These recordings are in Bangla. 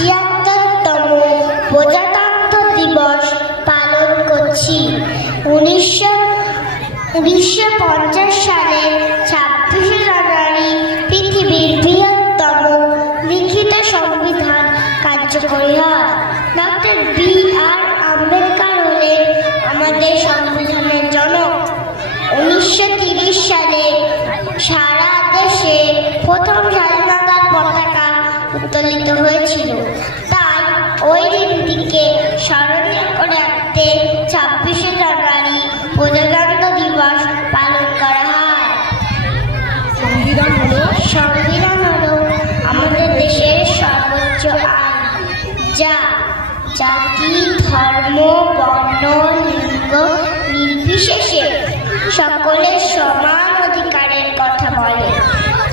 ছিয়াত্তরতম প্রজাতন্ত্র দিবস পালন করছি। উনিশশো উনিশশো পঞ্চাশ সালের ছাব্বিশে জানুয়ারি পৃথিবীর বৃহত্তম লিখিত সংবিধান কার্যকরী হয়। ডক্টর বি আর আম্বেদকর হলেন আমাদের সংবিধানের জনক। উনিশশো সালে উত্তোলিত হয়েছিল। তাই ওই দিনটিকে স্মরণীয় করে রাখতে ছাব্বিশে জানুয়ারি প্রজাতন্ত্র দিবস পালন করা হয়। সংবিধান হলো সংবিধান হলো আমাদের দেশের সর্বোচ্চ আইন যা জাতি ধর্ম বর্ণ লিঙ্গ নির্বিশেষে সকলের সমান অধিকারের কথা বলে।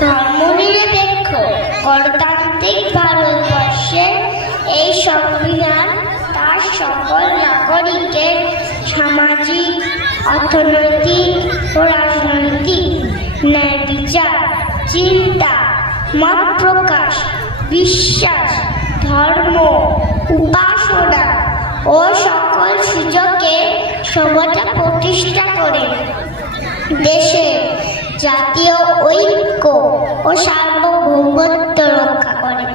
ধর্মনিরপেক্ষ গণতান্ত্রিক সকল নাগরিকের সামাজিক, অর্থনৈতিক ও রাজনৈতিক, ন্যায় বিচার, চিন্তা, মত প্রকাশ, বিশ্বাস, ধর্ম, উপাসনা ও সকল সুযোগে সমতা প্রতিষ্ঠা করে। দেশে জাতীয় ঐক্য ও সার্বভৌমত্ব রক্ষা করে।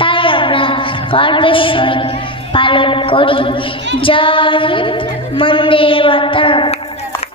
তাই আমরা গর্বের সহিত পালন করি। জয় হিন্দ বন্দে মাতরম।